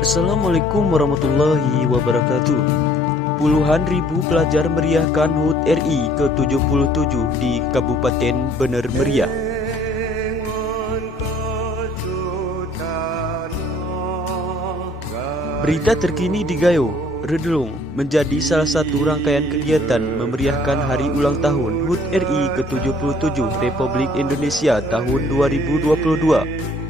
Assalamualaikum warahmatullahi wabarakatuh. Puluhan ribu pelajar meriahkan HUT RI ke-77 di Kabupaten Bener Meriah. Berita terkini di Gayo, Redelung menjadi salah satu rangkaian kegiatan memeriahkan hari ulang tahun HUT RI ke-77 Republik Indonesia tahun 2022.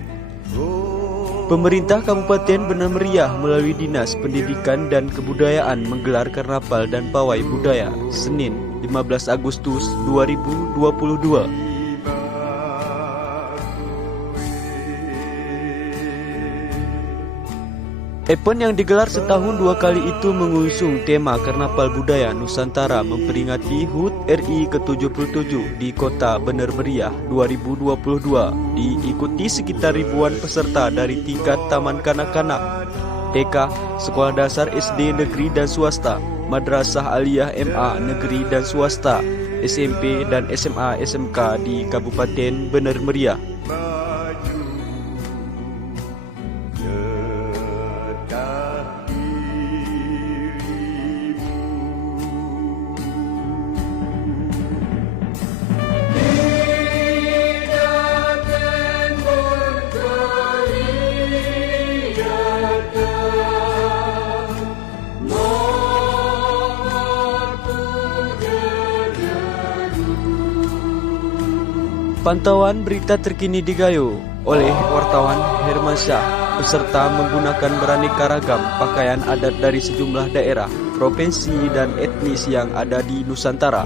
Pemerintah Kabupaten Bener Meriah melalui Dinas Pendidikan dan Kebudayaan menggelar karnaval dan pawai budaya Senin 15 Agustus 2022. Event yang digelar setahun 2 kali itu mengusung tema Karnaval Budaya Nusantara memperingati HUT RI ke-77 di Kota Bener Meriah 2022, diikuti sekitar ribuan peserta dari tingkat taman kanak-kanak, TK, Sekolah Dasar SD Negeri dan Swasta, Madrasah Aliyah MA Negeri dan Swasta, SMP dan SMA SMK di Kabupaten Bener Meriah. Pantauan berita terkini di Gayo oleh wartawan Hermansyah beserta menggunakan beraneka ragam pakaian adat dari sejumlah daerah, provinsi dan etnis yang ada di Nusantara.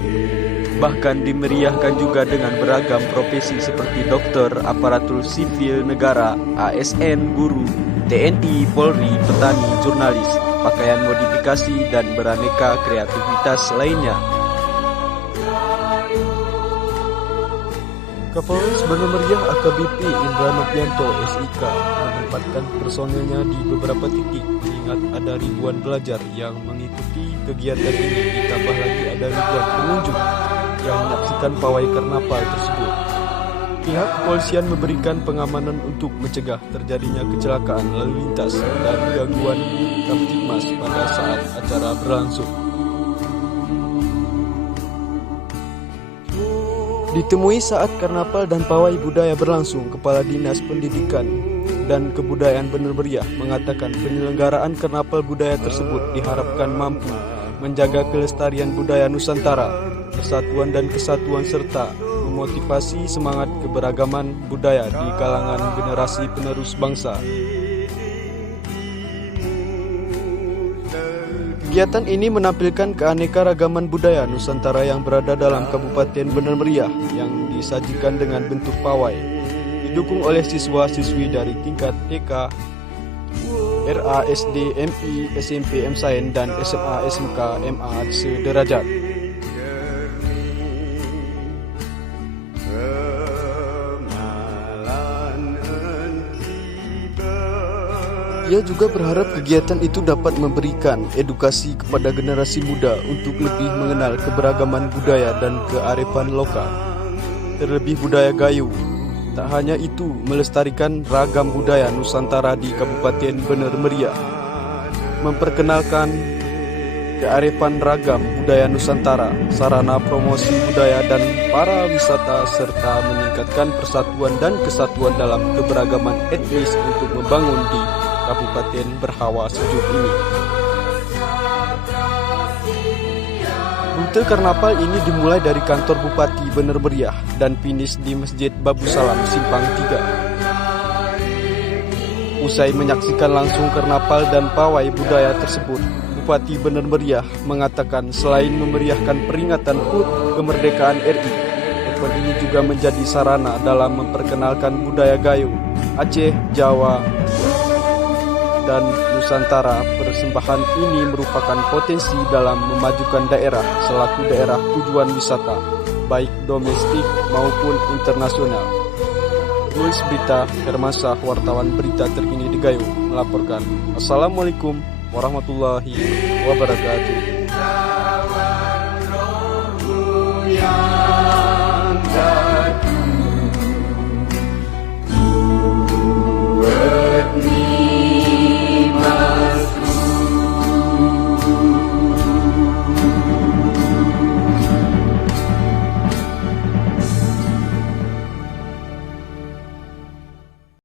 Bahkan dimeriahkan juga dengan beragam profesi seperti dokter, aparatur sipil negara, ASN, guru, TNI, Polri, petani, jurnalis, pakaian modifikasi dan beraneka kreativitas lainnya. Kapolres Bener Meriah AKBP Indra Novianto SIK menempatkan personelnya di beberapa titik mengingat ada ribuan pelajar yang mengikuti kegiatan ini, ditambah lagi ada ribuan pengunjung yang menyaksikan pawai karnaval tersebut. Pihak kepolisian memberikan pengamanan untuk mencegah terjadinya kecelakaan lalu lintas dan gangguan Kamtibmas pada saat acara berlangsung. Ditemui saat karnaval dan pawai budaya berlangsung, Kepala Dinas Pendidikan dan Kebudayaan Bener Meriah mengatakan penyelenggaraan karnaval budaya tersebut diharapkan mampu menjaga kelestarian budaya Nusantara, persatuan dan kesatuan serta memotivasi semangat keberagaman budaya di kalangan generasi penerus bangsa. Kegiatan ini menampilkan keanekaragaman budaya Nusantara yang berada dalam Kabupaten Bener Meriah yang disajikan dengan bentuk pawai, didukung oleh siswa-siswi dari tingkat TK, RA, SD, MI, SMP, MSain, dan SMA SMK MA sederajat. Ia juga berharap kegiatan itu dapat memberikan edukasi kepada generasi muda untuk lebih mengenal keberagaman budaya dan kearifan lokal. Terlebih budaya Gayo. Tak hanya itu, melestarikan ragam budaya Nusantara di Kabupaten Bener Meriah, memperkenalkan kearifan ragam budaya Nusantara, sarana promosi budaya dan para wisata, serta meningkatkan persatuan dan kesatuan dalam keberagaman etnis untuk membangun di Kabupaten berhawa sejuk ini. Rute karnaval ini dimulai dari kantor Bupati Bener Meriah dan finish di Masjid Babu Salam Simpang 3. Usai menyaksikan langsung karnaval dan pawai budaya tersebut, Bupati Bener Meriah mengatakan selain memeriahkan peringatan HUT kemerdekaan RI, event ini juga menjadi sarana dalam memperkenalkan budaya Gayo, Aceh, Jawa, dan Nusantara. Persembahan ini merupakan potensi dalam memajukan daerah selaku daerah tujuan wisata, baik domestik maupun internasional. Nulis berita Hermansyah, wartawan berita terkini di Gayo, melaporkan. Assalamualaikum warahmatullahi wabarakatuh.